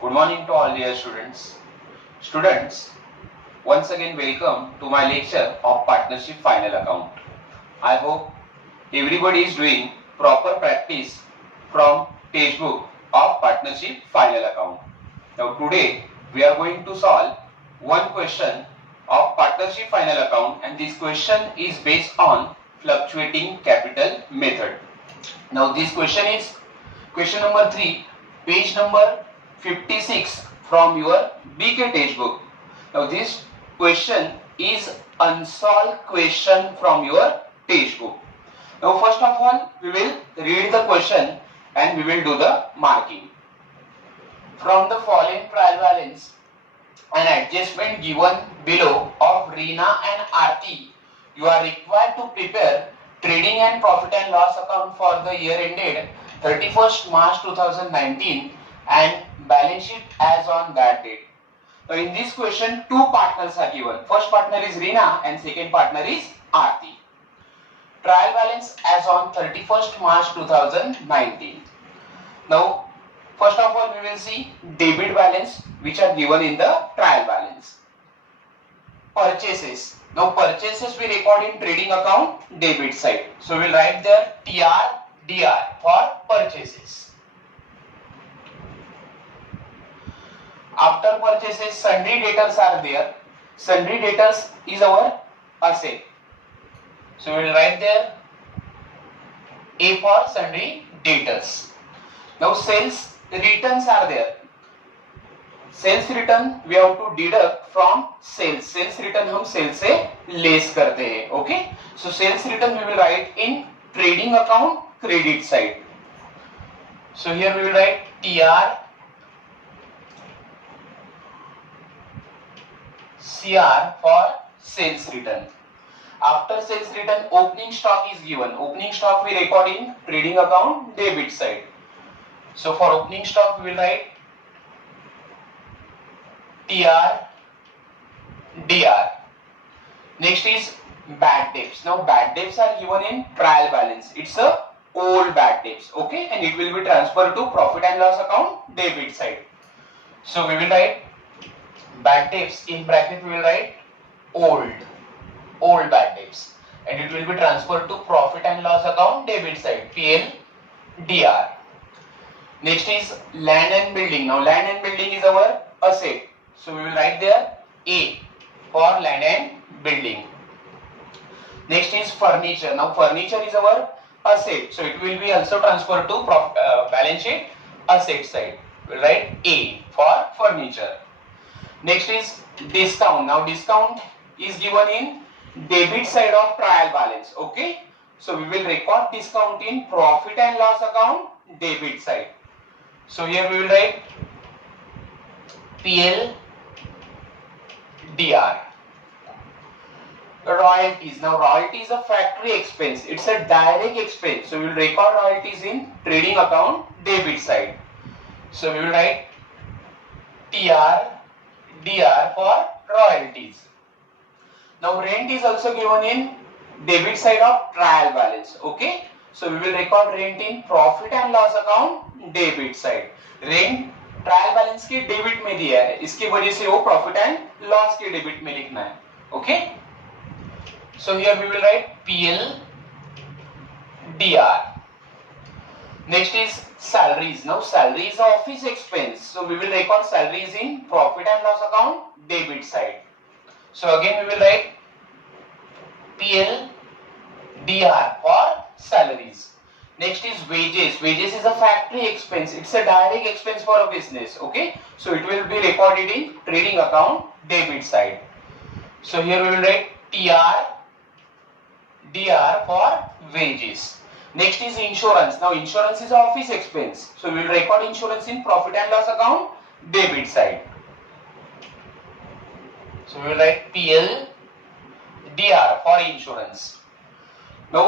Good morning to all dear students. Students, once again welcome to my lecture of partnership final account. I hope everybody is doing proper practice from textbook of partnership final account. Now today we are going to solve one question of partnership final account, and this question is based on fluctuating capital method. Now this question is question number 3, page number 56 from your BK textbook. Now this question is unsolved question from your textbook. Now first of all we will read the question and we will do the marking. From the following trial balance, an adjustment given below of Reena and Aarti, you are required to prepare trading and profit and loss account for the year ended 31st March 2019 and balance sheet as on that date. So in this question, two partners are given. First partner is Reena and second partner is Aarti. Trial balance as on 31st March 2019. Now, first of all, we will see debit balance which are given in the trial balance. Purchases. Now, purchases we record in trading account debit side. So, we will write there TR, DR for purchases. After purchases, sundry debtors are there. Sundry debtors is our asset. So, we will write there A for sundry debtors. Now, sales returns are there. Sales return we have to deduct from sales. Sales return हम sales से less करते हैं. Okay, so sales return we will write in trading account credit side. So here we will write TR CR for sales return. After sales return opening stock is given. Opening stock we record in trading account debit side. So for opening stock we will write TR, DR. Next is bad debts. Now bad debts are given in trial balance. It's a old bad debts, okay, and it will be transferred to profit and loss account debit side. So we will write bad debts in bracket. We will write old bad debts, and it will be transferred to profit and loss account debit side. PL, DR. Next is land and building. Now land and building is our asset. So we will write there A for land and building. Next is furniture. Now furniture is our asset. So it will be also transferred to balance sheet asset side. We will write A for furniture. Next is discount. Now discount is given in debit side of trial balance. Okay. So we will record discount in profit and loss account debit side. So here we will write PL, DR. Royalties. Now royalty is a factory expense. It's a direct expense. So we will record royalties in trading account debit side. So we will write TR, DR for royalties. Now rent is also given in debit side of trial balance. Okay. So we will record rent in profit and loss account debit side. Rent trial balance के debit में दिया है, इसकी वजह से वो profit and loss के debit में लिखना है. Okay, so here we will write PL, DR. Next is salaries. Now salary is office expense, so we will record salaries in profit and loss account debit side. So again we will write PL, DR for salaries. Next is wages. Wages is a factory expense. It's a direct expense for a business. Okay, so it will be recorded in trading account debit side. So here we will write TR, DR for wages. Next is insurance. Now insurance is a office expense. So we will record insurance in profit and loss account debit side. So we will write PL, DR for insurance. Now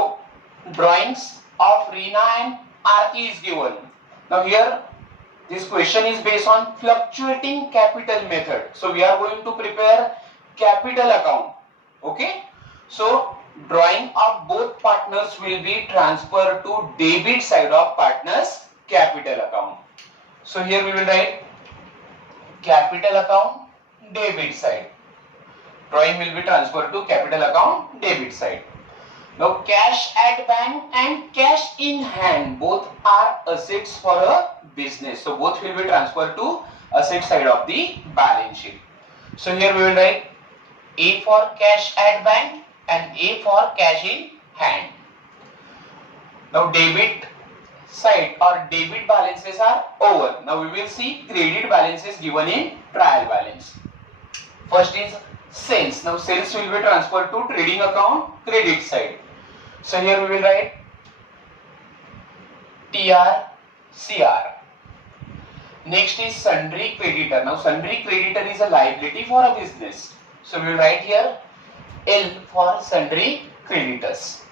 drawings of Reena and Aarti is given. Now here this question is based on fluctuating capital method. So we are going to prepare capital account. Okay. So drawing of both partners will be transferred to debit side of partners capital account. So here we will write capital account debit side. Drawing will be transferred to capital account debit side. Now cash at bank and cash in hand both are assets for a business. So both will be transferred to asset side of the balance sheet. So here we will write A for cash at bank and A for cash in hand. Now debit side or debit balances are over. Now we will see credit balances given in trial balance. First is sales. Now sales will be transferred to trading account credit side. So here we will write TRCR. Next is sundry creditor. Now sundry creditor is a liability for a business. So we will write here L for sundry creditors.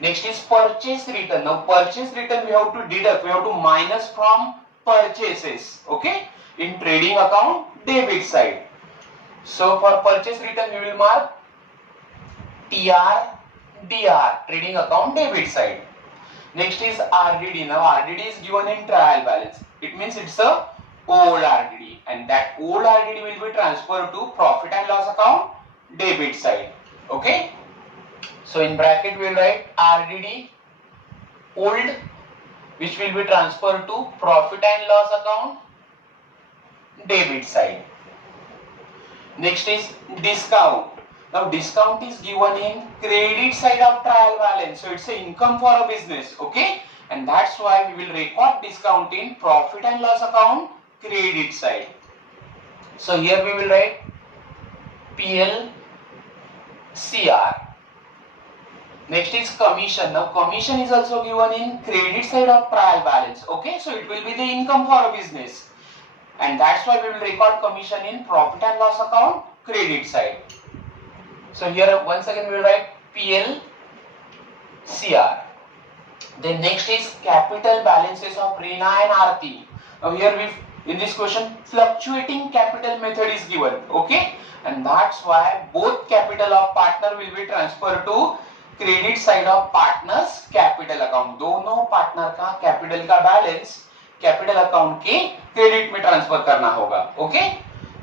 Next is purchase return. Now purchase return we have to deduct, we have to minus from purchases, okay, in trading account debit side. So for purchase return we will mark TRDR, trading account debit side. Next is RDD. Now RDD is given in trial balance. It means it's a old RDD, and that old RDD will be transferred to profit and loss account debit side, okay. So in bracket we will write RDD old, which will be transferred to profit and loss account debit side. Next is discount. Now discount is given in credit side of trial balance, so it's an income for a business, okay, and that's why we will record discount in profit and loss account credit side. So here we will write PLCR. Next is commission. Now commission is also given in credit side of trial balance, okay, so it will be the income for a business, and that's why we will record commission in profit and loss account credit side. So here once again we will write PLCR. Then next is capital balances of Reena and Aarti. Now here in this question fluctuating capital method is given, okay, and that's why both capital of partner will be transferred to credit side of partners capital account. दोनों partner का capital का balance capital account के credit में transfer करना होगा, okay.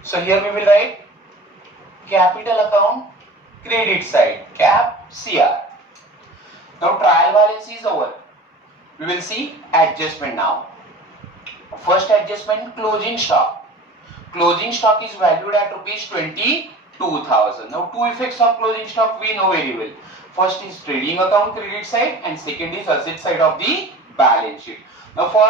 So here we will write capital account credit side cap CR. Now trial balance is over. We will see adjustment now. First adjustment closing stock. Closing stock is valued at rupees 22,000. Now two effects of closing stock we know very well. First is trading account credit side and second is asset side of the balance sheet. Now for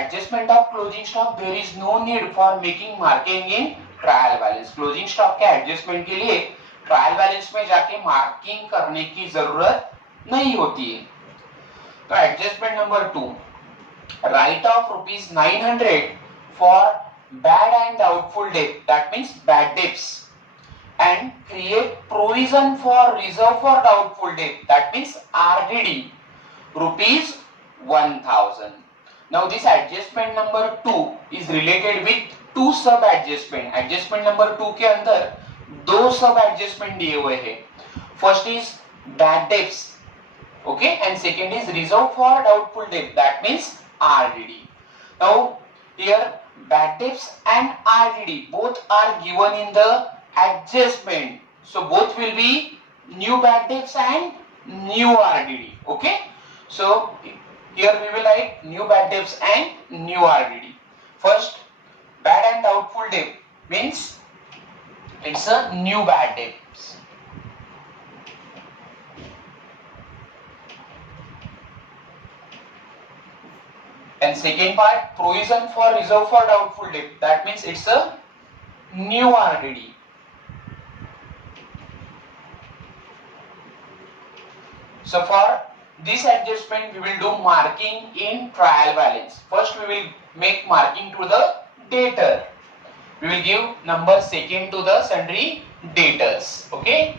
adjustment of closing stock there is no need for making marking in trial balance. Closing stock के adjustment के लिए trial balance में जाके marking करने की जरूरत नहीं होती है. तो adjustment number 2, write off rupees 900 for bad and doubtful debt, that means bad debts, and create provision for reserve for doubtful debt, that means RDD, rupees 1000. Now this adjustment number 2 is related with two sub adjustment. Adjustment number 2 के अंदर दो sub adjustment दिए हुए हैं. First is bad debts, okay, and second is reserve for doubtful debt, that means RDD. Now here bad debts and RDD both are given in the adjustment, so both will be new bad debts and new RDD, okay. So here we will write new bad debts and new RDD. First, bad and doubtful debt means it's a new bad debts. And second part, provision for reserve for doubtful debt, that means it's a new RDD. So for this adjustment we will do marking in trial balance. First we will make marking to the debtor. We will give number second to the sundry debtors, okay.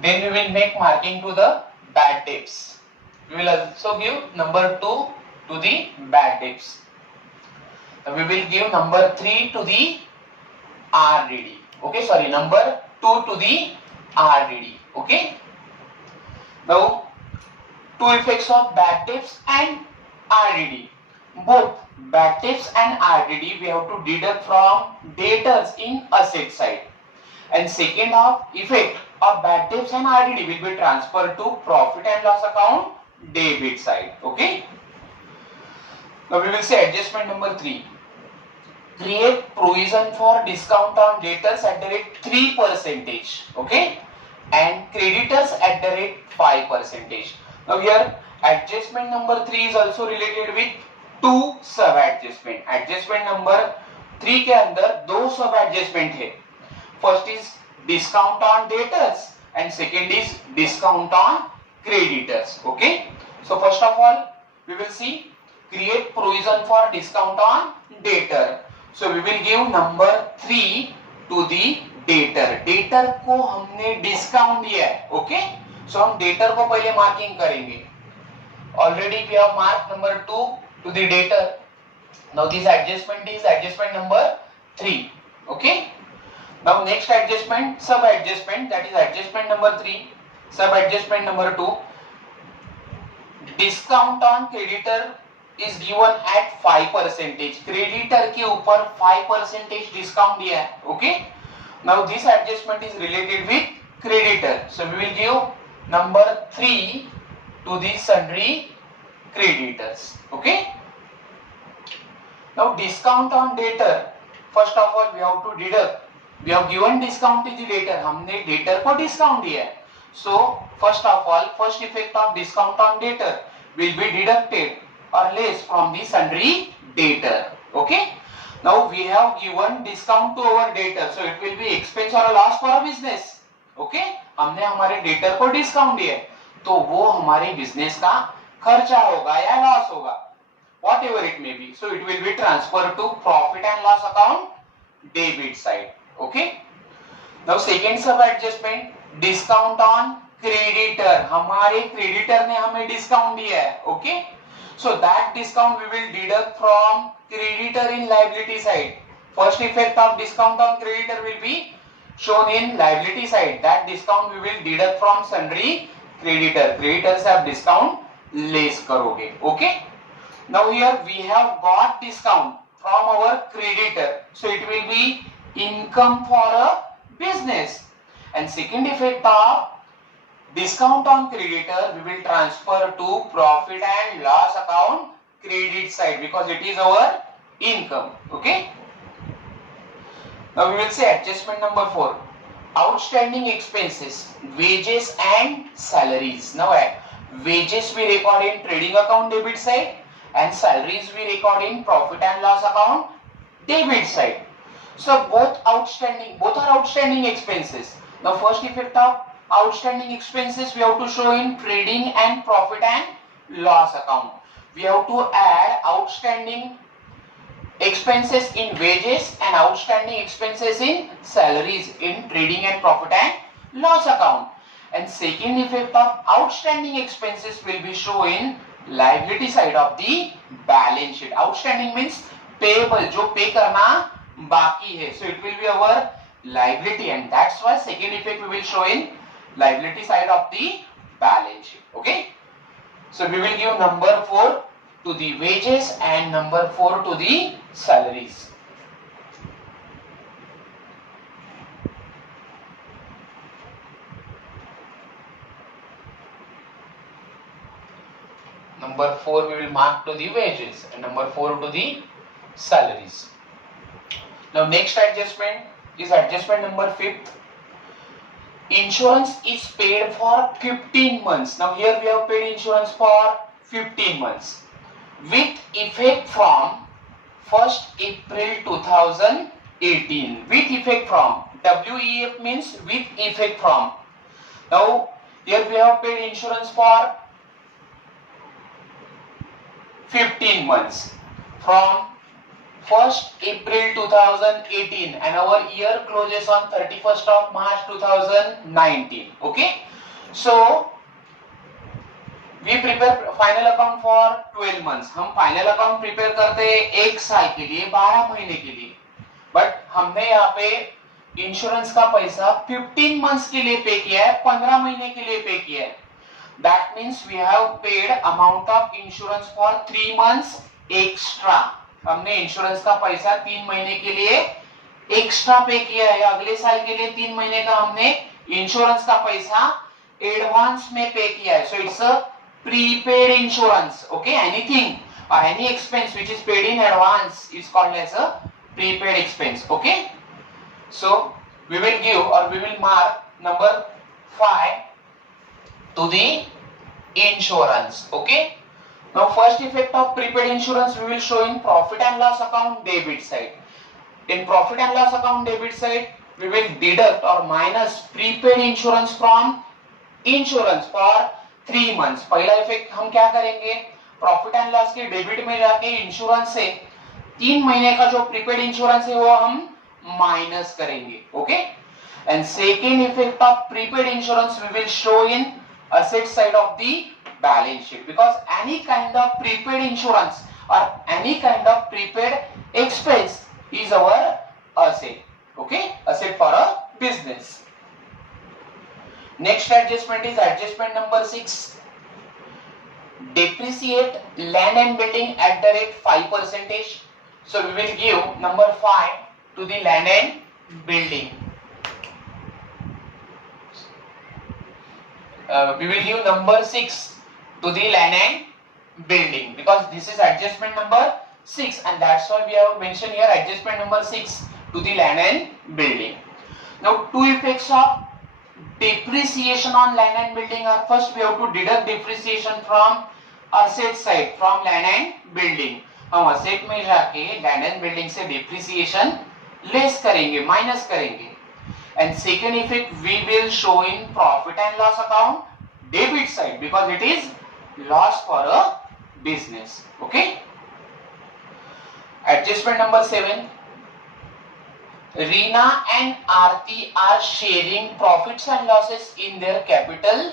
Then we will make marking to the bad debts. We will also give number 2 to the bad debts. We will give number 3 to the RDD, okay, sorry, number 2 to the RDD, okay. Now two effects of bad debts and RDD. both bad debts and RDD we have to deduct from debtors in asset side, and second half effect of bad debts and RDD will be transferred to profit and loss account debit side. Okay. Now we will say adjustment number 3. Create provision for discount on debtors at the rate 3%, okay, and creditors at the rate 5%. Now here adjustment number 3 is also related with two सब adjustment. Adjustment number 3 के अंदर दो सब adjustment है. First is discount on debtors and second is discount on creditors. Okay. So first of all we will see create provision for discount on debtor. So we will give number 3 to the debtor. Debtor को हमने discount दिया है. Okay. So हम debtor को पहले marking करेंगे. Already we have marked number 2 to the debtor. Now this adjustment is adjustment number 3. Okay. Now next adjustment, sub adjustment, that is adjustment number 3. Sub adjustment number 2. Discount on creditor is given at 5%. Creditor के ऊपर 5% discount दिया है. Okay. Now this adjustment is related with creditor. So we will give number 3 to the sundry creditors. Okay. Now discount on debtor. First of all we have to deduct. We have given discount to the debtor. हमने debtor को discount दिया है. So first of all, first effect of discount on debtor will be deducted or less from the sundry debtor. Okay. Now we have given discount to our debtor, so it will be expense or a loss for a business. Okay. हमने हमारे debtor को discount दिया है, तो वो हमारे business का खर्चा होगा या loss होगा, whatever it may be. So it will be transferred to profit and loss account debit side. Okay. Now second sub adjustment, discount on creditor. हमारे creditor ने हमें discount दिया है. Okay. So that discount we will deduct from creditor in liability side. First effect of discount on creditor will be shown in liability side. That discount we will deduct from sundry creditor. Creditors have discount less करोगे. Okay. Now here we have got discount from our creditor. So it will be income for a business. And second effect of discount on creditor we will transfer to profit and loss account credit side because it is our income. Okay. Now we will say adjustment number 4. Outstanding expenses, wages and salaries. Now wages we record in trading account debit side and salaries we record in profit and loss account debit side. So both are outstanding expenses. Now first effect of outstanding expenses we have to show in trading and profit and loss account. We have to add outstanding expenses in wages and outstanding expenses in salaries in trading and profit and loss account. And second effect of outstanding expenses will be shown in liability side of the balance sheet. Outstanding means payable, जो pay करना बाकी है. So it will be our liability, and that's why second effect we will show in liability side of the balance sheet. Okay. So we will give number 4 to the wages and number 4 to the salaries. Number 4 we will mark to the wages and number 4 to the salaries. Now next adjustment is adjustment number 5th. Insurance is paid for 15 months. Now here we have paid insurance for 15 months with effect from 1st April 2018. With effect from, WEF means with effect from. Now here we have paid insurance for 15 months from 1st April 2018 and our year closes on 31st of March 2019. Okay. So we prepare final account for 12 months. हम final account prepare करते हैं 1 साल के लिए, 12 महीने के लिए, but हमने यहाँ पे इंश्योरेंस का पैसा 15 months के लिए पे किया है, 15 महीने के लिए पे किया है. That means we have paid amount of insurance for 3 months extra, हमने इंश्योरेंस का पैसा 3 महीने के लिए एक्स्ट्रा पे किया है, अगले साल के लिए 3 महीने का हमने इंश्योरेंस का पैसा एडवांस में पे किया है. So it's a prepaid insurance. Okay, anything or any expense which is paid in advance is called as a prepaid expense. Okay, so we will give or we will mark number 5 to the insurance. Okay, now first effect of prepaid insurance we will show in profit and loss account debit side. In profit and loss account debit side we will deduct or minus prepaid insurance from insurance for 3 months. पहला effect हम क्या करेंगे, profit and loss के debit में जाके insurance से 3 महीने का जो प्रीपेड इंश्योरेंस है वो हम माइनस करेंगे. Okay, and second effect of prepaid insurance we will show in asset side of the balance sheet, because any kind of prepaid insurance or any kind of prepaid expense is our asset. Okay, asset for a business. Next adjustment is adjustment number 6. Depreciate land and building at the rate 5%. So we will give number 5 to the land and building. We will give number 6 to the land and building, because this is adjustment number 6 and that's why we have mentioned here adjustment number 6 to the land and building. Now two effects of depreciation on land and building are, first we have to deduct depreciation from asset side from land and building. हम asset में जाके land and building से depreciation less करेंगे, minus करेंगे. And second effect we will show in profit and loss account debit side, because it is loss for a business. Okay, adjustment number 7. Reena and Aarti are sharing profits and losses in their capital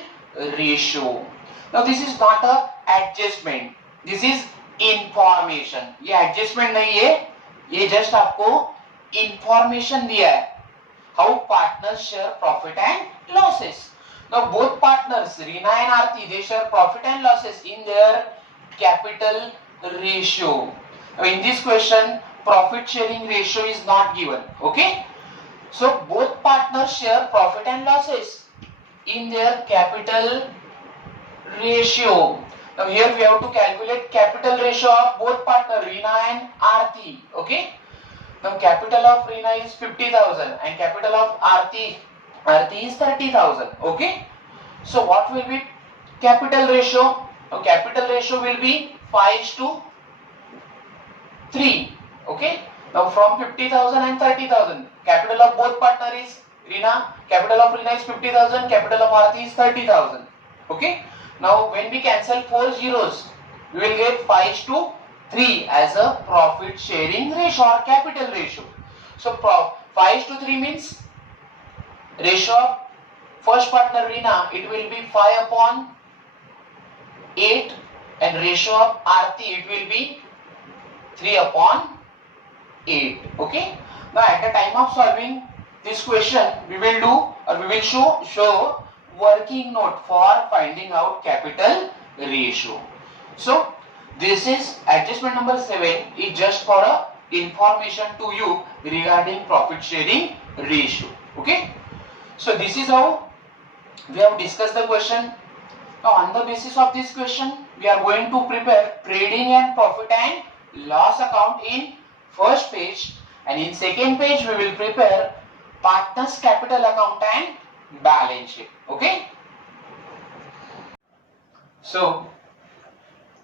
ratio. Now this is not a adjustment, this is information. ये adjustment नहीं है, ये just आपको information दिया है. How partners share profit and losses. Now both partners Reena and Aarti they share profit and losses in their capital ratio. Now in this question profit sharing ratio is not given. Okay, so both partners share profit and losses in their capital ratio. Now here we have to calculate capital ratio of both partners Reena and Aarti. Okay, now capital of Reena is 50,000 and capital of Aarti is 30,000. Okay, so what will be capital ratio? Now capital ratio will be 5:3. Okay, now from 50,000 and 30,000, capital of both partner is Reena, capital of Reena is 50,000, capital of Aarti is 30,000. Okay, now when we cancel 4 zeros we will get 5:3 as a profit sharing ratio or capital ratio. So 5:3 means ratio of first partner Reena it will be 5/8 and ratio of Aarti it will be 3/8. Okay, now at the time of solving this question we will do or we will show working note for finding out capital ratio. So this is adjustment number 7 is just for a information to you regarding profit sharing ratio. Okay, so this is how we have discussed the question. Now on the basis of this question we are going to prepare trading and profit and loss account in first page, and in second page we will prepare partners capital account and balance sheet. Okay, so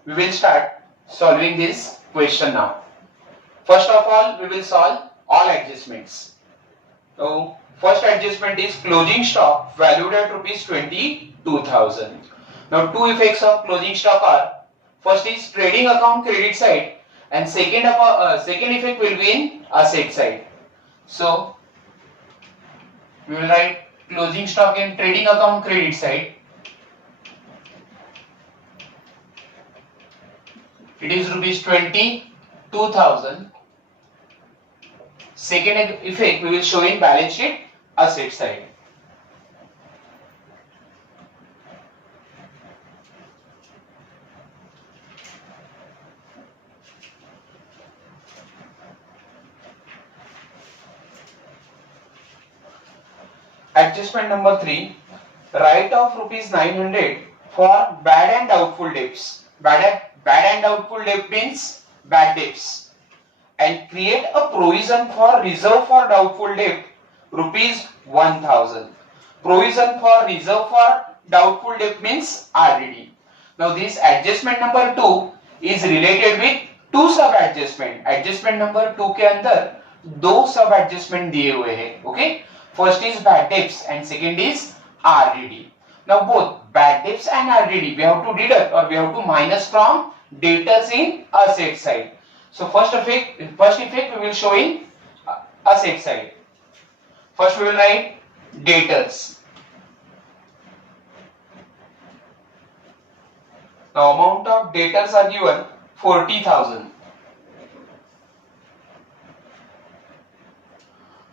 we will start solving this question now. First of all we will solve all adjustments. So first adjustment is closing stock valued at rupees 22,000. Now two effects of closing stock are, first is trading account credit side and second effect will be in asset side. So we will write closing stock in trading account credit side. It is rupees 22,000. Second effect we will show in balance sheet asset side. adjustment number 3, write off rupees 900 for bad and doubtful debts. Bad and doubtful debt means bad debts, and create a provision for reserve for doubtful debt rupees 1000. Provision for reserve for doubtful debt means RDD. Now this adjustment number 2 is related with two sub adjustment. Adjustment number 2 के अंदर दो sub adjustment दिए हुए हैं. Okay, first is bad debts and second is RDD. Now both bad debts and RDD we have to deduct और we have to minus from debtors in asset side. So first effect we will show in asset side. First we will write debtors. Now amount of debtors are given 40,000.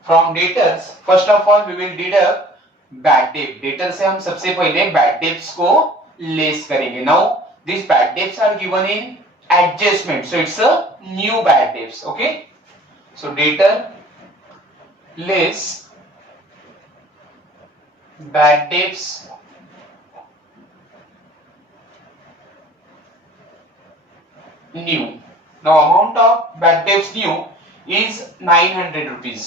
From debtors first of all we will deduct bad debt. Debtor से हम सबसे पहले bad debts को less करेंगे. Now these bad debts are given in adjustment, so it's a new bad debts. Okay, so debtor less bad debts new. Now amount of bad debts new is 900 rupees.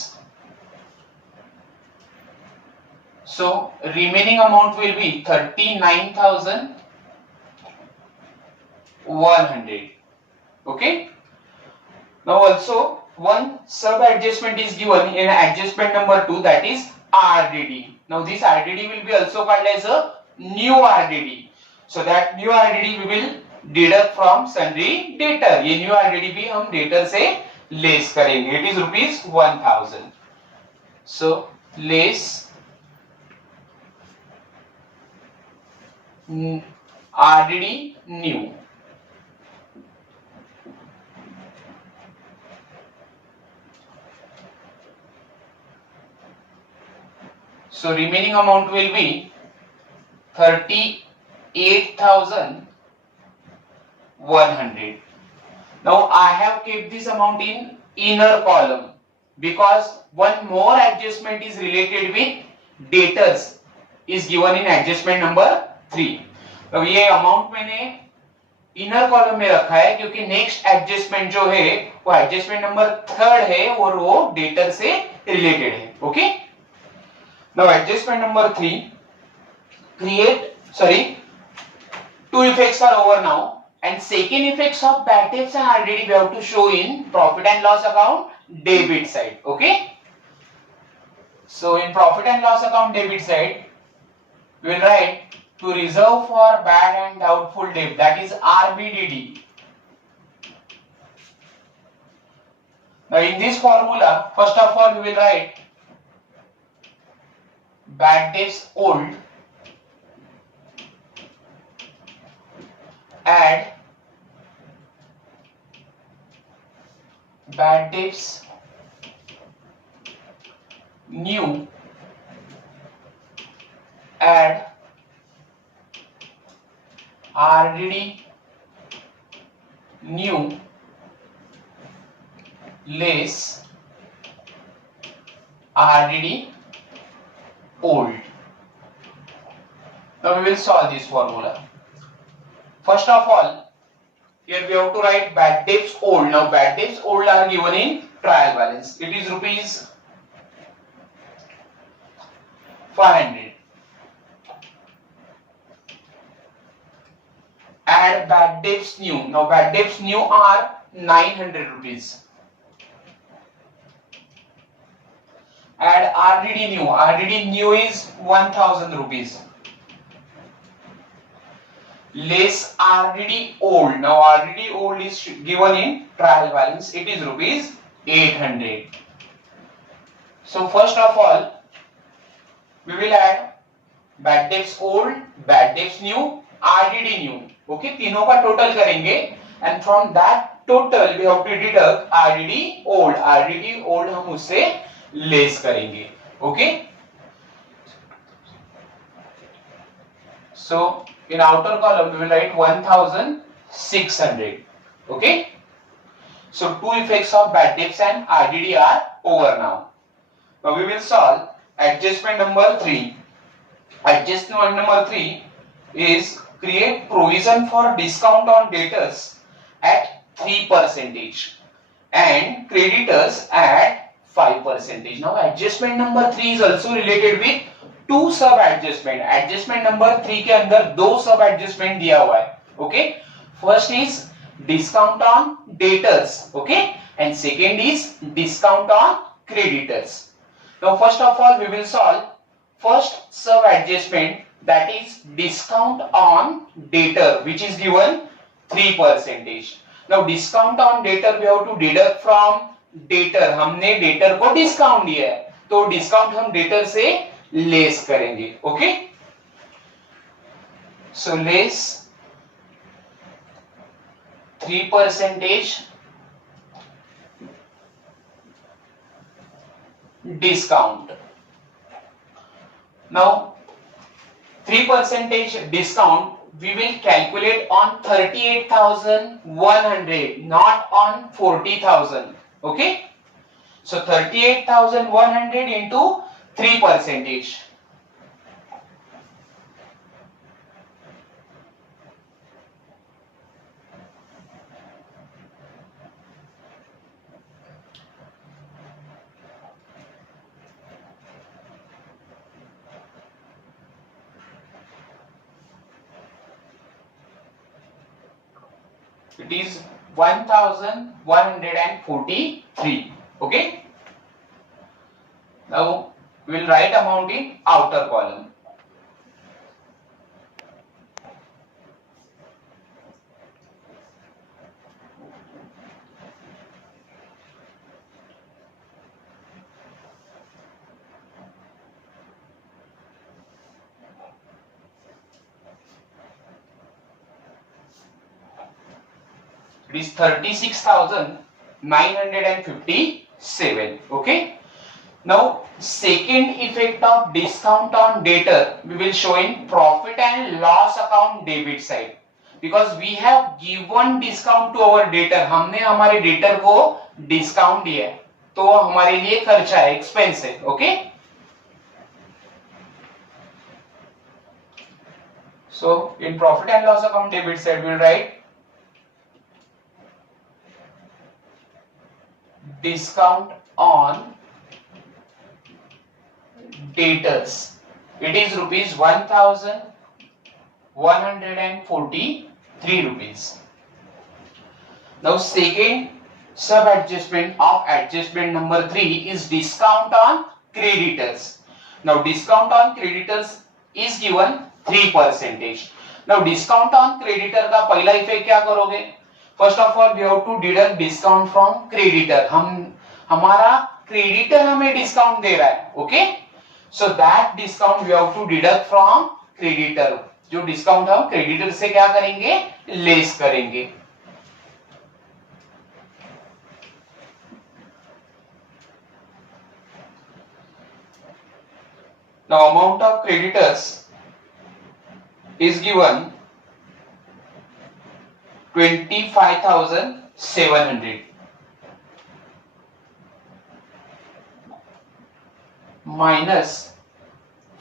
So remaining amount will be 39,100. Okay, now also one sub adjustment is given in adjustment number 2, that is RDD. Now this RDD will be also called as a new RDD. So that new RDD we will deduct from sundry debtor. ये new RDD भी हम debtor से less करेंगे. It is rupees 1000. So less RDD new. So remaining amount will be 38,100. Now I have kept this amount in inner column because one more adjustment is related with debtors is given in adjustment number 3. तो ये amount मैंने inner column में रखा है क्योंकि next adjustment जो है वो एडजस्टमेंट नंबर 3 है और वो डेटर से रिलेटेड है. Okay, now adjustment number 3 two effects are over now, and second effects of bad debts and RDD we have to show in profit and loss account debit side. Okay, so in profit and loss account debit side we will write to reserve for bad and doubtful debt, that is RBDD. Now in this formula first of all we will write bad debts old, add bad debts new, add RDD new less RDD old. Now we will solve this formula. First of all, here we have to write bad debts old. Now bad debts old are given in trial balance. It is rupees 500. Add bad debts new. Now bad debts new are 900 rupees. Add RDD new. RDD new is 1000 rupees. Less RDD old. Now RDD old is given in trial balance. It is rupees 800. So first of all, we will add bad debts old, bad debts new, RDD new. Okay, तीनों का total करेंगे and from that total we have to deduct RDD old. RDD old हम उससे less करेंगे. Okay, so in outer column we will write 1600. Okay, so two effects of bad debts and RDD are over now. Now we will solve adjustment number 3. Adjustment number 3 is create provision for discount on debtors at 3% and creditors at 5%. Now adjustment number 3 is also related with two sub adjustment. Adjustment number 3 के अंदर दो सब adjustment दिया हुआ है. Okay, first is discount on debtors, okay, and second is discount on creditors. Now first of all we will solve first sub adjustment, that is discount on debtor, which is given 3%. Now discount on debtor we have to deduct from debtor. हमने debtor को discount दिया है तो discount हम debtor से less करेंगे. Okay, so less 3% discount. Now 3% discount we will calculate on 38,100, not on 40,000. Okay, so 38,100 into 3%. It is 1,143. Okay. Now we will write amount in outer column. It is 36,957. Okay. Now second effect of discount on debtor we will show in profit and loss account debit side, because we have given discount to our debtor. हमने हमारे debtor को discount दिया है तो हमारे लिए खर्चा है, expense है. Okay. So in profit and loss account debit side we will write discount on debtors. It is rupees 1,143 rupees. Now second sub adjustment of adjustment number 3 is discount on creditors. Now discount on creditors is given 3%. Now discount on creditor का पहला effect क्या करोगे? First of all, we have to deduct discount from creditor. हमारा creditor हमें discount दे रहा है. Okay? So that discount we have to deduct from creditor. जो discount हम creditor से क्या करेंगे? Less करेंगे. Now amount of creditors is given 25,700 minus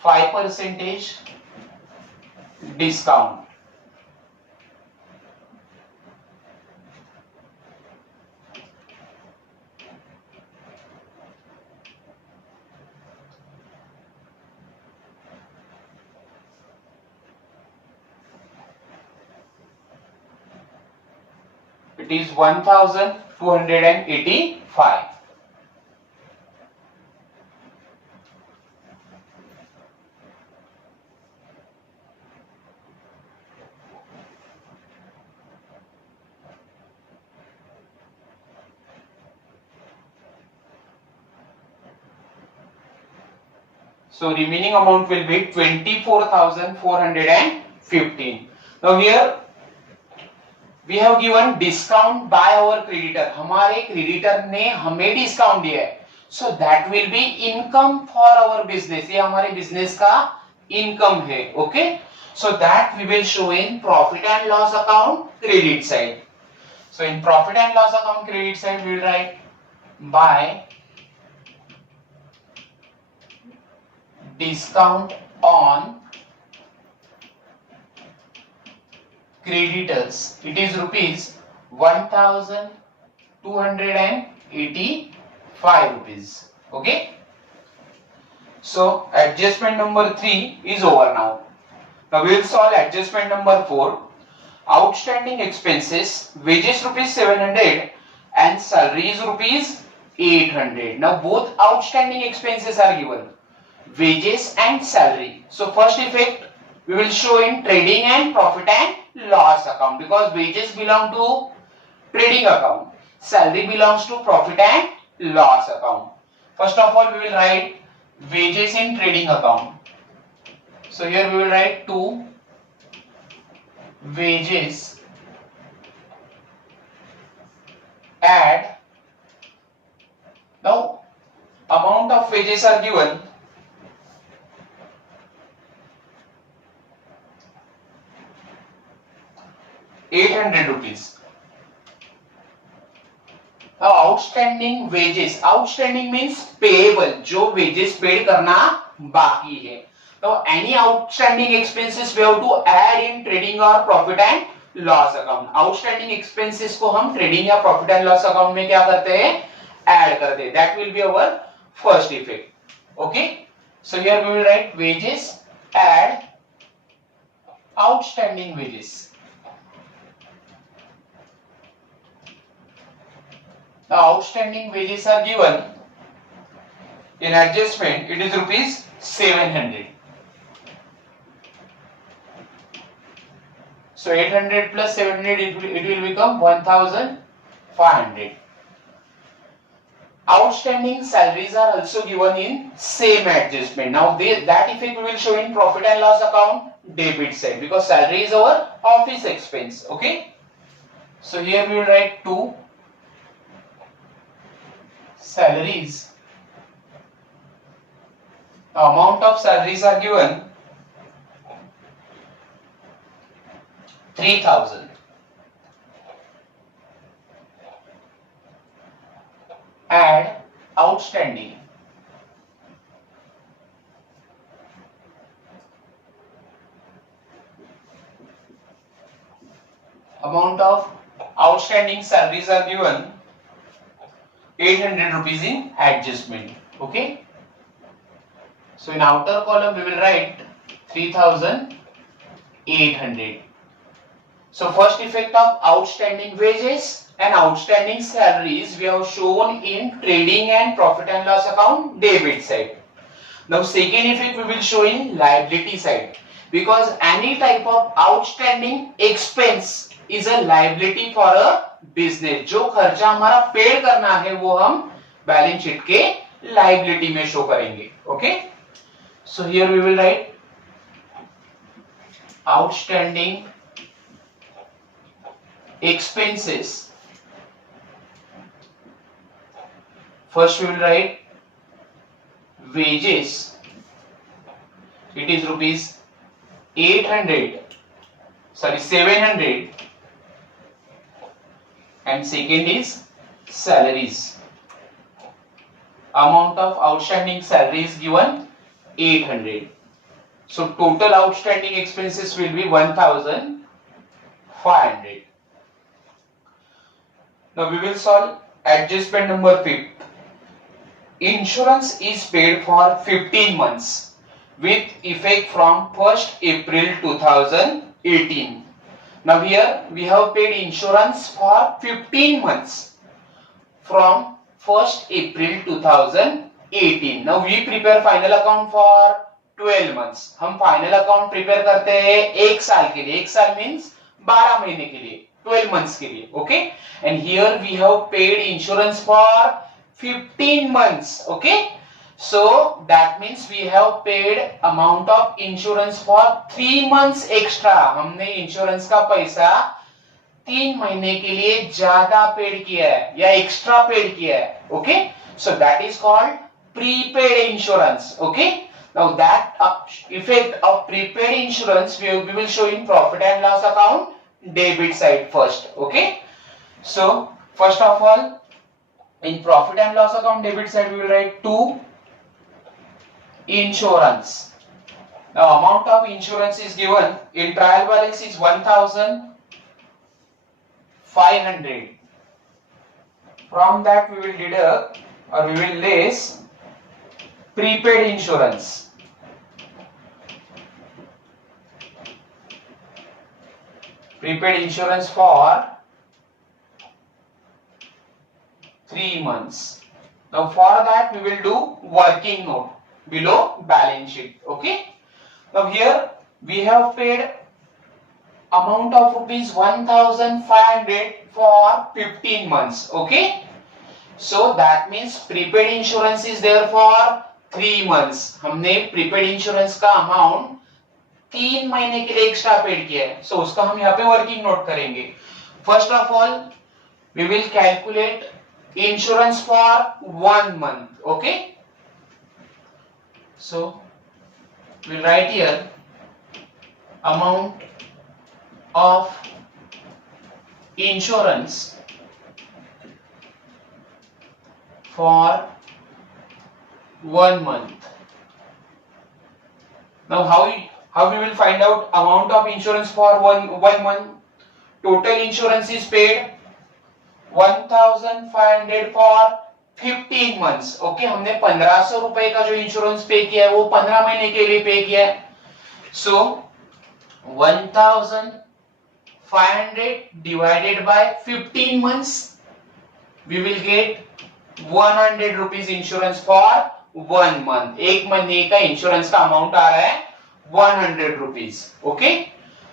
5% discount. It is 1,285. So remaining amount will be 24,415. Now here we have given discount by our creditor. हमारे creditor ने हमें discount दिया है. So that will be income for our business. ये हमारे business का income है. Okay? So that we will show in profit and loss account credit side. So in profit and loss account credit side we will write by discount on creditors. It is rupees 1285 rupees. Okay. So adjustment number 3 is over now. Now we will solve adjustment number 4. Outstanding expenses, wages rupees 700 and salaries rupees 800. Now both outstanding expenses are given, wages and salary. So first effect we will show in trading and profit and loss account, because wages belong to trading account, salary belongs to profit and loss account. First of all we will write wages in trading account. So here we will write 2 wages, add, now amount of wages are given 800 rupees. Now outstanding wages, outstanding means payable, जो wages paid करना बाकी है. Now any outstanding expenses we have to add in trading or profit and loss account. Outstanding expenses को हम trading या profit and loss account में क्या करते हैं, add करते हैं. That will be our first effect. Okay. So here we will write wages, add outstanding wages. Now outstanding wages are given in adjustment, it is rupees 700. So 800 plus 700 it will become 1500. Outstanding salaries are also given in same adjustment. Now that effect we will show in profit and loss account debit side, because salary is our office expense. Okay. So here we will write 2 salaries. The amount of salaries are given 3000. Add outstanding. Amount of outstanding salaries are given 800 rupees in adjustment. Okay. So in outer column we will write 3800. So first effect of outstanding wages and outstanding salaries we have shown in trading and profit and loss account debit side. Now second effect we will show in liability side, because any type of outstanding expense is a liability for a business. जो खर्चा हमारा paid करना है वो हम balance sheet के liability में show करेंगे. Okay. So here we will write outstanding expenses. First we will write wages, it is rupees 700, and second is salaries. Amount of outstanding salaries given 800. So total outstanding expenses will be 1500. Now we will solve adjustment number 5. Insurance is paid for 15 months with effect from 1st April 2018. Now here we have paid insurance for 15 months from 1st April 2018. Now we prepare final account for 12 months. हम final account prepare करते हैं 1 साल के लिए. 1 साल means 12 महीने के लिए, 12 months के लिए. Okay. And here we have paid insurance for 15 months. Okay. So that means we have paid amount of insurance for 3 months extra. हमने insurance का पैसा 3 महीने के लिए ज्यादा पेड किया है या एक्स्ट्रा पेड किया है. Okay. So that is called prepaid insurance. Okay. Now that effect of prepaid insurance we will show in profit and loss account debit side first. Okay. So first of all in profit and loss account debit side we will write 2 insurance. Now amount of insurance is given in trial balance is 1500. From that we will deduct or we will less prepaid insurance. Prepaid insurance for 3 months. Now for that we will do working note below balance sheet. Okay. Now here we have paid amount of rupees 1500 for 15 months. Okay. So that means prepaid insurance is there for 3 months. हमने prepaid insurance का amount 3 महीने के लिए extra paid किया है. So उसका हम यहाँ पे वर्किंग नोट करेंगे. First of all we will calculate insurance for 1 month. Okay. So we'll write here amount of insurance for 1 month. Now how we will find out amount of insurance for one month? Total insurance is paid 1500 for 15 months. Okay, हमने 1500 रुपए का जो insurance पे किया है वो 15 महीने के लिए पे किया है. So 1500 divided by 15 months, we will get 100 rupees insurance for 1 month. एक महीने का इंश्योरेंस का अमाउंट आ रहा है 100 rupees. Okay.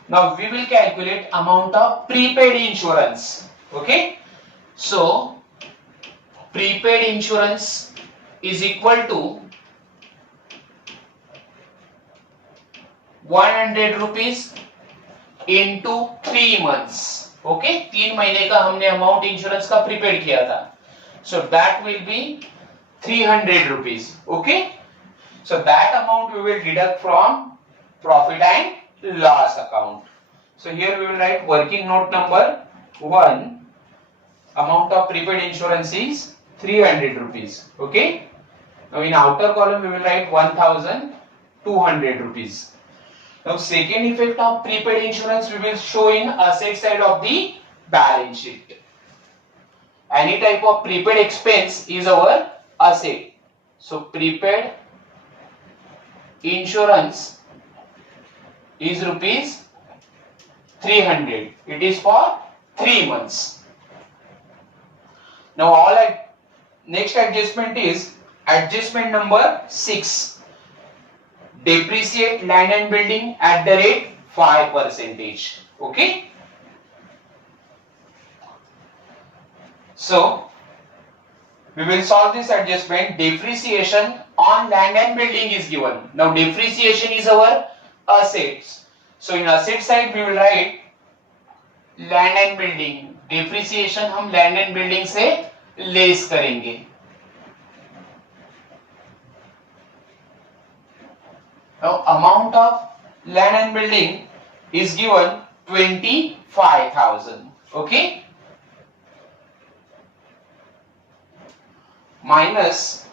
Now we will calculate amount of prepaid insurance. Okay. So prepaid insurance is equal to 100 rupees into 3 months. Okay, 3 महीने का हमने amount insurance का प्रीपेड किया था. So that will be 300 rupees. Okay. So that amount we will deduct from profit and loss account. So here we will write working note number 1. Amount of prepaid insurance is 300 rupees. Okay. Now in outer column we will write 1200 rupees. Now second effect of prepaid insurance we will show in asset side of the balance sheet. Any type of prepaid expense is our asset. So prepaid insurance is rupees 300. It is for 3 months. Now next adjustment is adjustment number 6. Depreciate land and building at the rate 5%. Okay. So we will solve this adjustment. Depreciation on land and building is given. Now depreciation is our assets. So in asset side we will write land and building. Depreciation हम land and building से less करेंगे. Now amount of land and building is given 25,000. Okay. Minus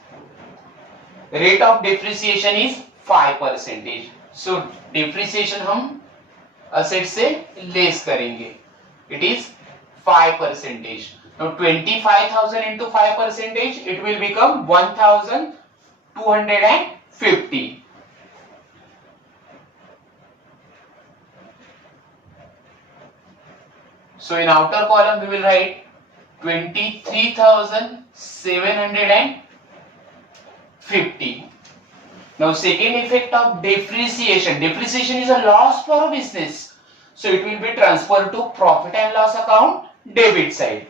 rate of depreciation is 5%. So depreciation हम asset से less करेंगे. It is 5%. Now 25,000 into 5%, it will become 1,250. So in outer column we will write 23,750. Now second effect of depreciation. Depreciation is a loss for a business. So it will be transferred to profit and loss account debit side.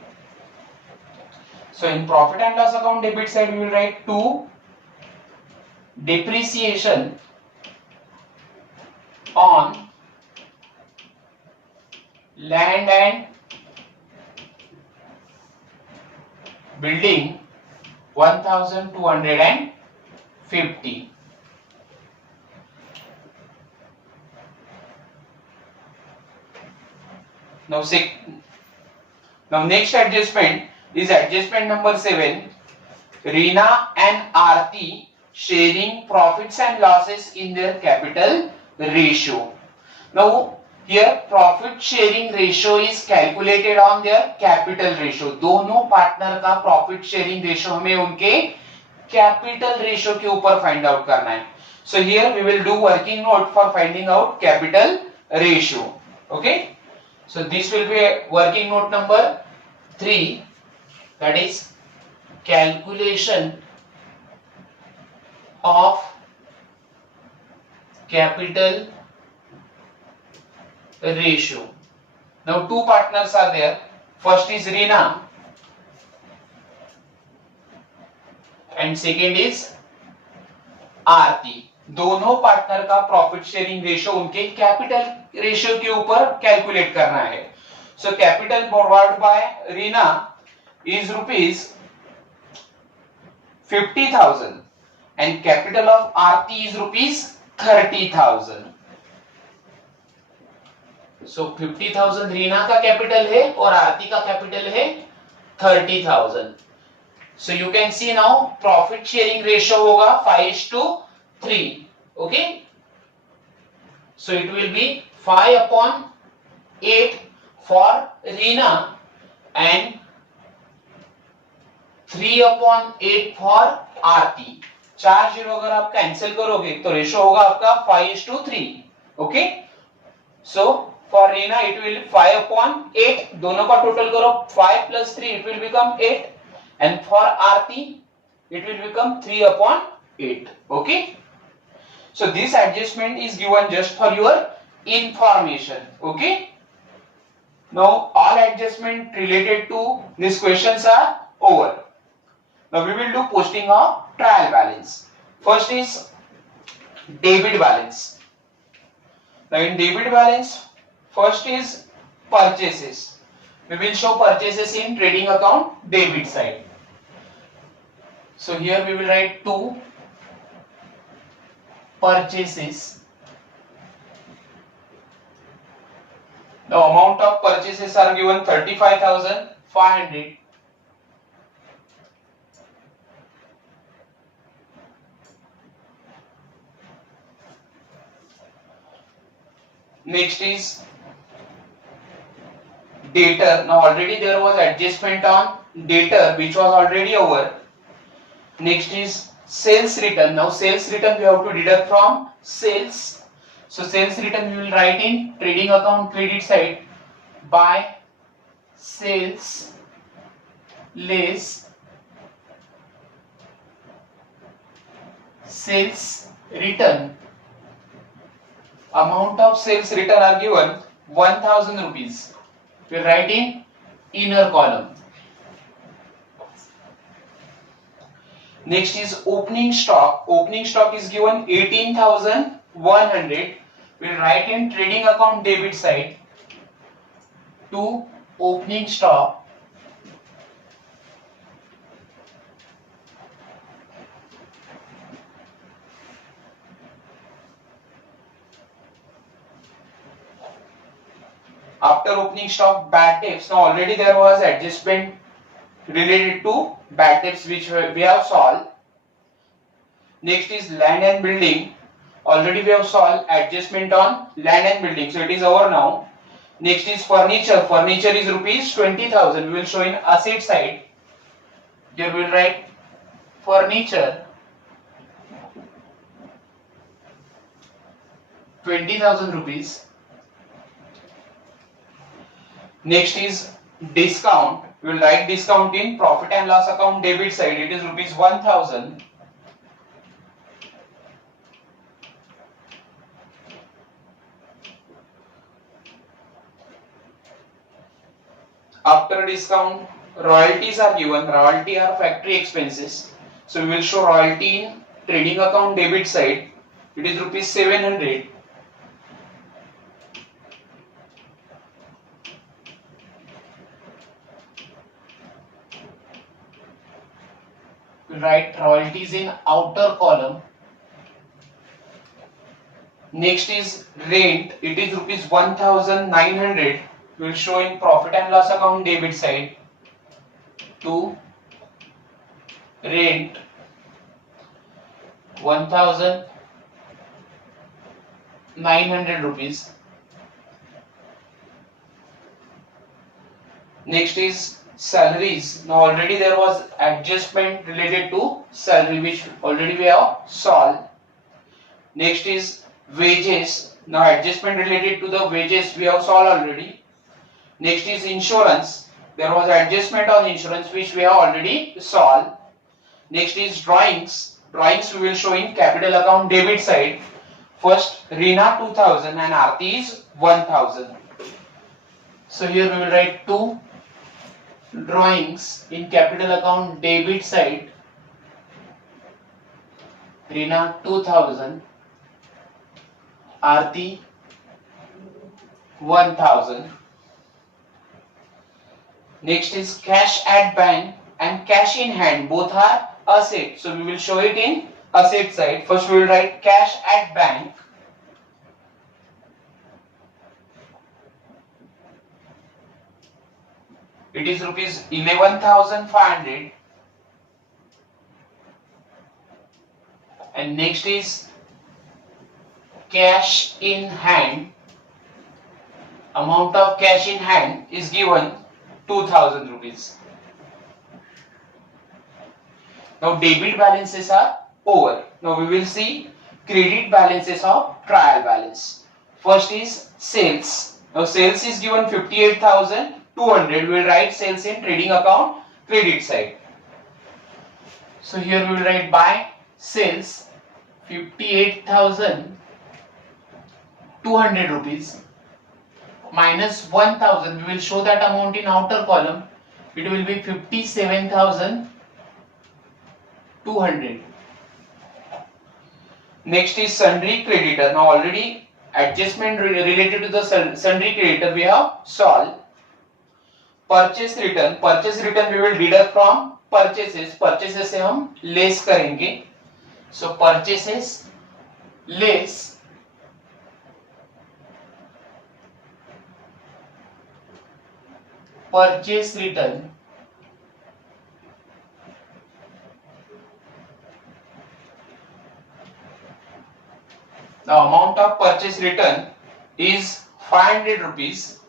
So in profit and loss account debit side we will write 2 depreciation on land and building 1,250. Now next adjustment is adjustment number 7. Reena and Aarti sharing profits and losses in their capital ratio. Now here profit sharing ratio is calculated on their capital ratio. दोनों partner का profit sharing ratio हमें उनके capital ratio के ऊपर find out करना है. So here we will do working note for finding out capital ratio. Okay. So this will be working note number 3, that is calculation of capital ratio. Now two partners are there. First is Reena and second is आरती. दोनों partner का profit sharing ratio उनके capital ratio के ऊपर calculate करना है. So capital borrowed by Reena is rupees 50,000 and capital of Aarti is rupees 30,000. So 50,000 Reena का capital है और आरती का कैपिटल है 30,000. So you can see now profit sharing ratio होगा 5:3. Okay. So it will be 5/8 for Reena and 3/8 for Aarti. 4 zero अगर आप cancel करोगे तो रेशियो होगा आपका 5:3. Okay. So for Reena it will 5/8. दोनों का टोटल करो 5 + 3 it will become 8 and for Aarti it will become 3/8. Okay. So this adjustment is given just for your information. Okay. Now all adjustment related to these questions are over. Now we will do posting of trial balance. First is debit balance. Now in debit balance, first is purchases. We will show purchases in trading account debit side. So here we will write 2 purchases. The amount of purchases are given 35,500. Next is debtor. Now already there was adjustment on debtor which was already over. Next is sales return. Now sales return we have to deduct from sales. So sales return we will write in trading account credit side by sales less sales return. Amount of sales return are given 1,000 rupees. We will write in inner column. Next is opening stock. Opening stock is given 18,100. We will write in trading account debit side to opening stock. After opening stock, bad debts. Now already there was adjustment related to bad debts which we have solved. Next is land and building. Already we have solved adjustment on land and building, so it is over now. Next is furniture. Furniture is rupees 20,000. We will show in asset side. Here we will write furniture 20,000 rupees. Next is discount. We will write discount in profit and loss account debit side. It is rupees 1,000. After discount, royalties are given. Royalty are factory expenses. So we will show royalty in trading account debit side. It is rupees 700. We write royalties in outer column. Next is rent. It is rupees 1,900. We will show in profit and loss account debit side to rent. 1,900 rupees. Next is salaries. Now already there was adjustment related to salary which already we have solved. Next is wages. Now adjustment related to the wages we have solved already. Next is insurance. There was adjustment on insurance which we have already solved. Next is drawings. Drawings we will show in capital account debit side. First Rina 2000 and Aarti is 1000. So here we will write 2 drawings in capital account debit side. Rina 2000, Aarti 1000. Next is cash at bank and cash in hand, both are asset. So we will show it in asset side. First we will write cash at bank. It is rupees 11,500. And next is cash in hand. Amount of cash in hand is given 2,000 rupees. Now debit balances are over. Now we will see credit balances of trial balance. First is sales. Now sales is given 58,200. We will write sales in trading account credit side. So here we will write by sales 58,200 rupees minus 1,000. We will show that amount in outer column. It will be 57,200. Next is sundry creditor. Now already adjustment related to the sundry creditor we have solved. Purchase return. Purchase return we will deduct from purchases. Purchases से हम less करेंगे. So purchases less purchase return the amount of purchase return is 500 rupees.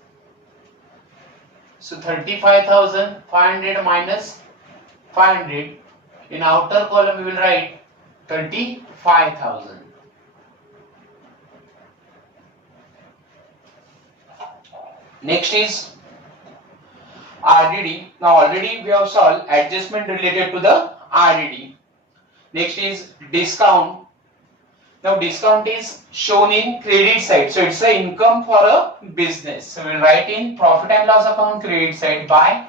So 35,500 minus 500. In outer column we will write 35,000. Next is RDD. Now already we have solved adjustment related to the RDD. Next is discount. Now discount is shown in credit side. So it's the income for a business. So we'll write in profit and loss account credit side by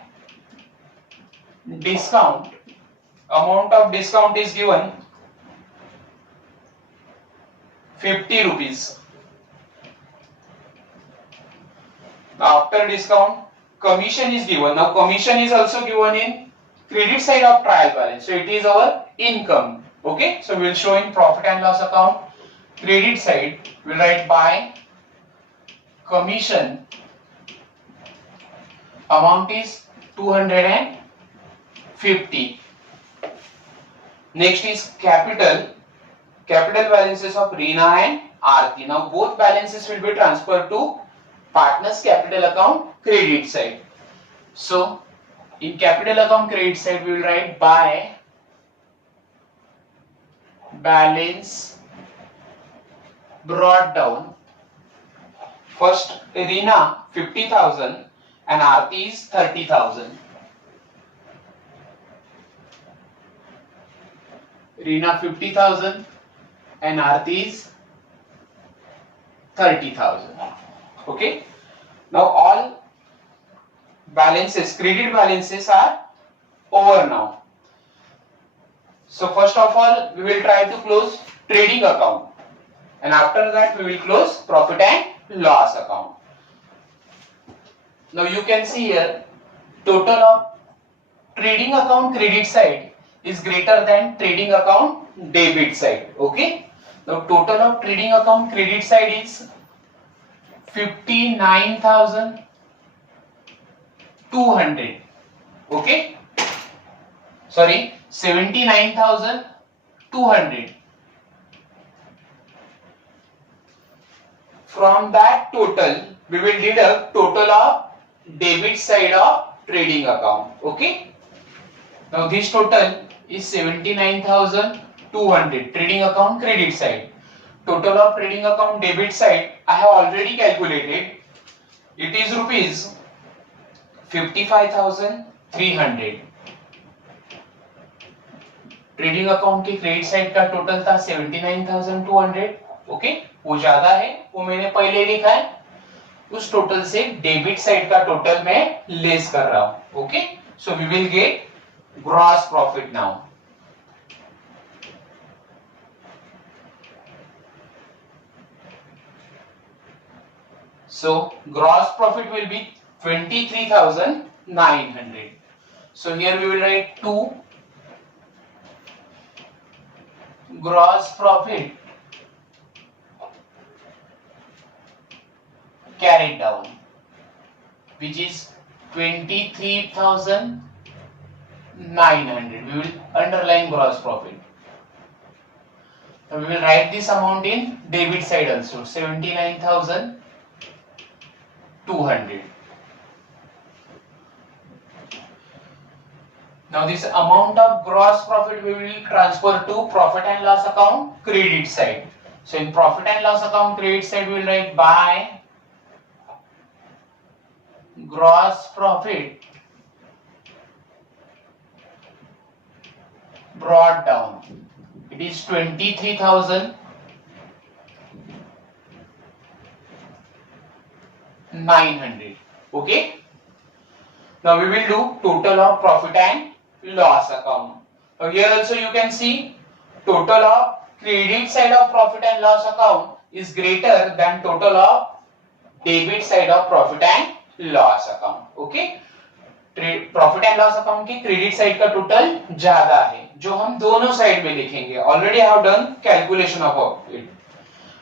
discount. Amount of discount is given 50 rupees. Now after discount, commission is given. Now commission is also given in credit side of trial balance. So it is our income. Okay. So we will show in profit and loss account credit side. We will write by commission. Amount is 250. Next is capital. Capital balances of Rina and Aarti. Now both balances will be transferred to partners capital account credit side. So in capital account credit side we will write by balance brought down. First Rina 50,000 and Aarti is 30,000. Rina 50,000 and Aarti is 30,000. Okay. Now all balances, credit balances are over now. So first of all, we will try to close trading account, and after that we will close profit and loss account. Now you can see here total of trading account credit side is greater than trading account debit side. Okay. Now total of trading account credit side is 59,200. Okay. Sorry, 79,200. From that total, we will deduct total of debit side of trading account. Okay. Now this total is 79,200 trading account credit side. Total of trading account debit side I have already calculated. It is rupees 55,300. Trading account की credit side का total था 79,200. Okay, वो ज्यादा है, वो मैंने पहले लिखा है. उस टोटल से डेबिट साइड का टोटल मैं लेस कर रहा हूं. Okay, so we will get gross profit now. So gross profit will be 23,900. So here we will write 2 gross profit carried down, which is 23,900. We will underline gross profit. So we will write this amount in debit side also, 79,200. Now this amount of gross profit we will transfer to profit and loss account credit side. So in profit and loss account credit side we will write by gross profit brought down. It is 23,900. Okay. Now we will do total of profit and loss account. So here also you can see total of credit side of profit and loss account is greater than total of debit side of profit and loss account. Okay, profit and loss account की credit side का total ज्यादा है, जो हम दोनों side में लिखेंगे. Already I have done calculation of it.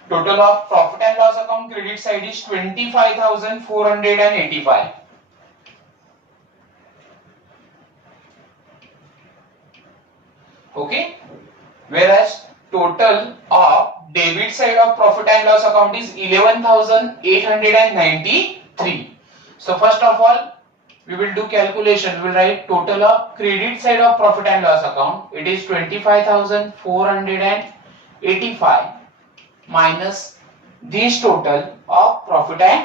Total of profit and loss account credit side is 25,485. Okay, whereas total of debit side of profit and loss account is 11,893. So first of all we will do calculation. We will write total of credit side of profit and loss account. It is 25,485 minus this total of profit and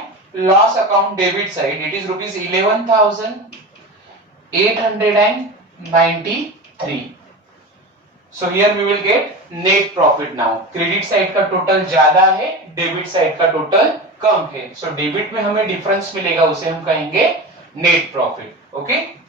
loss account debit side. It is rupees 11,893. So here we will get net profit now. Credit side का total ज्यादा है, debit side का total कम है. So debit में हमें difference मिलेगा, उसे हम कहेंगे net profit. Okay,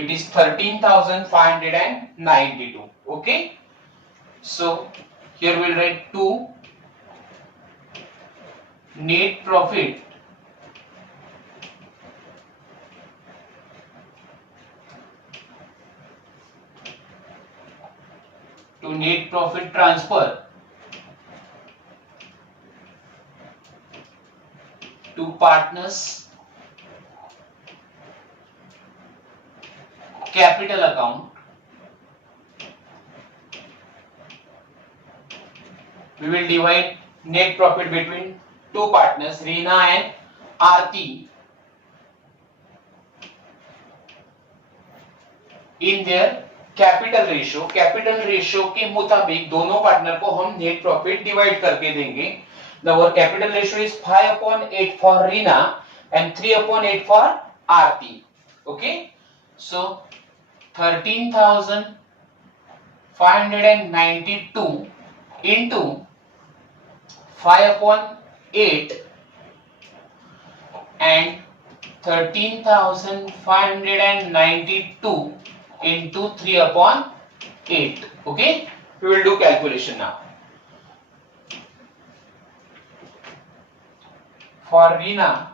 it is 13,592. Okay, so here we will write 2 net profit to net profit transfer to partners capital account. We will divide net profit between two partners, Reena and Aarti, in their capital ratio. Capital ratio के मुताबिक दोनों partner को हम net profit divide करके देंगे. Our capital ratio is 5/8 for Reena and 3/8 for Aarti. Okay, so 13,592 into 5/8 and 13,592 into 3/8. Okay, we will do calculation now. For Reena,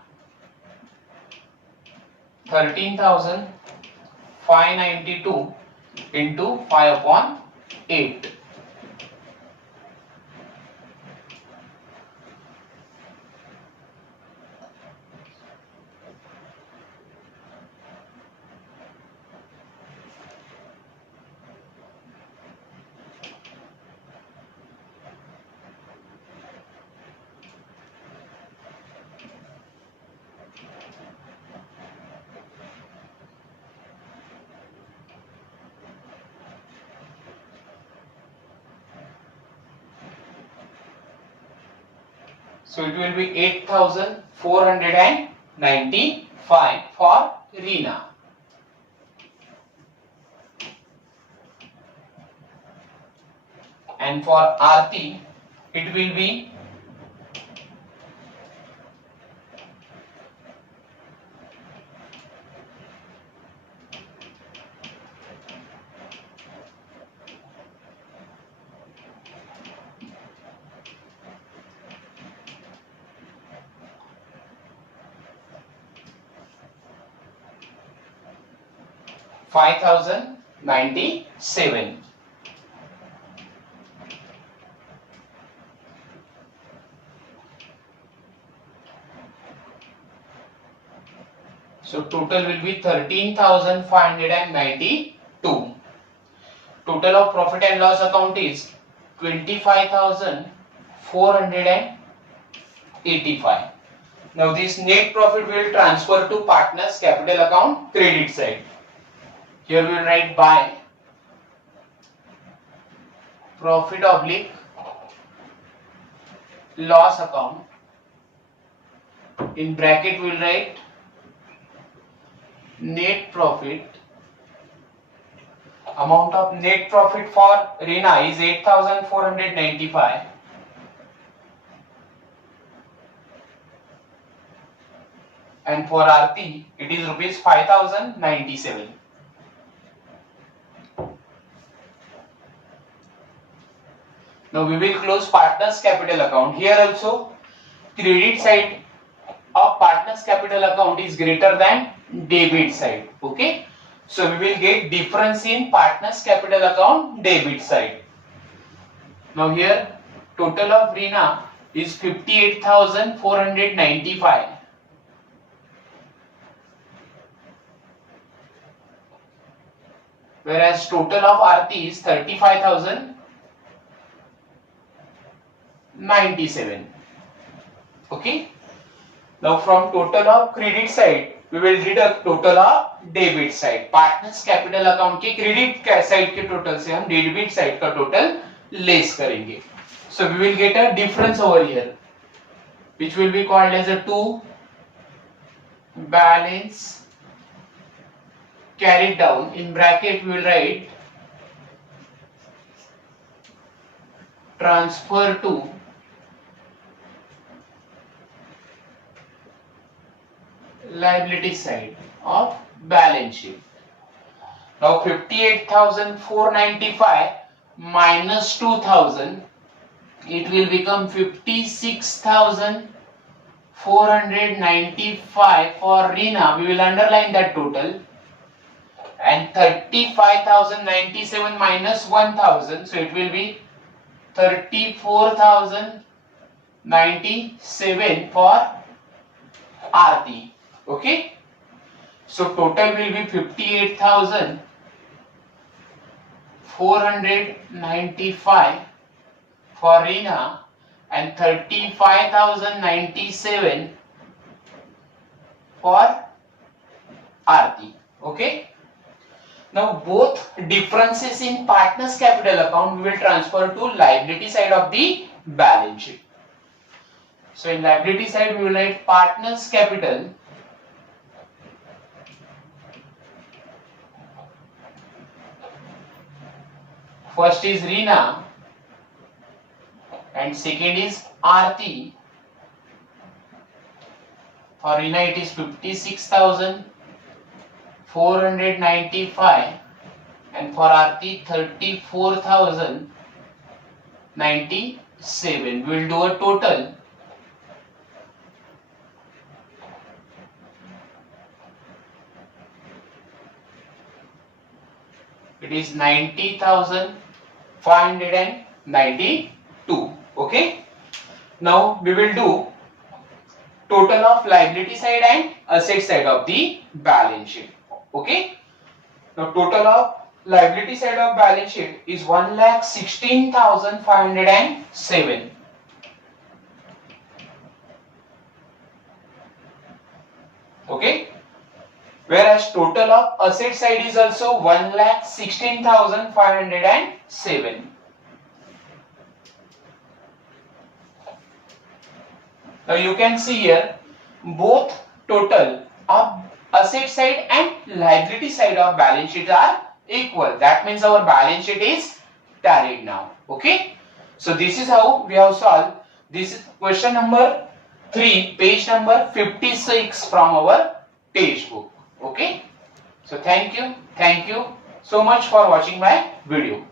13,592 into 5 upon 8. So it will be 8,495 for Reena. And for Aarti, it will be 5,097. So total will be 13,592. Total of profit and loss account is 25,485. Now this net profit will transfer to partners capital account credit side. Here we will write by profit oblique loss account. In bracket we will write net profit. Amount of net profit for Reena is 8,495. And for Aarti it is rupees 5,097. Now we will close partners capital account. Here also credit side of partners capital account is greater than debit side. Okay. So we will get difference in partners capital account debit side. Now here total of Reena is 58,495. Whereas total of Aarti is 35,097. Okay. Now from total of credit side we will deduct total of debit side. Partners capital account के credit side के total से हम debit side का total less करेंगे. So we will get a difference over here which will be called as a to balance carried down. In bracket we will write transfer to liability side of balance sheet. Now 58,495 minus 2,000, it will become 56,495 for Reena. We will underline that total. And 35,097 minus 1,000, so it will be 34,097 for Aarti. Okay. So total will be 58,495 for Reena and 35,097 for Aarti. Okay. Now both differences in partners capital account we will transfer to liability side of the balance sheet. So in liability side we will write partners capital first is Reena and second is Aarti. For Reena it is 56,495 and for Aarti 34,097. We will do a total. is 90,592. Okay. Now we will do total of liability side and asset side of the balance sheet. Okay. Now total of liability side of balance sheet is 1,16,507. Okay. Whereas total of asset side is also 1,16,507. Now you can see here both total of asset side and liability side of balance sheet are equal. That means our balance sheet is tallied now. Okay. So this is how we have solved this is question number 3, page number 56 from our textbook. Okay. So thank you so much for watching my video.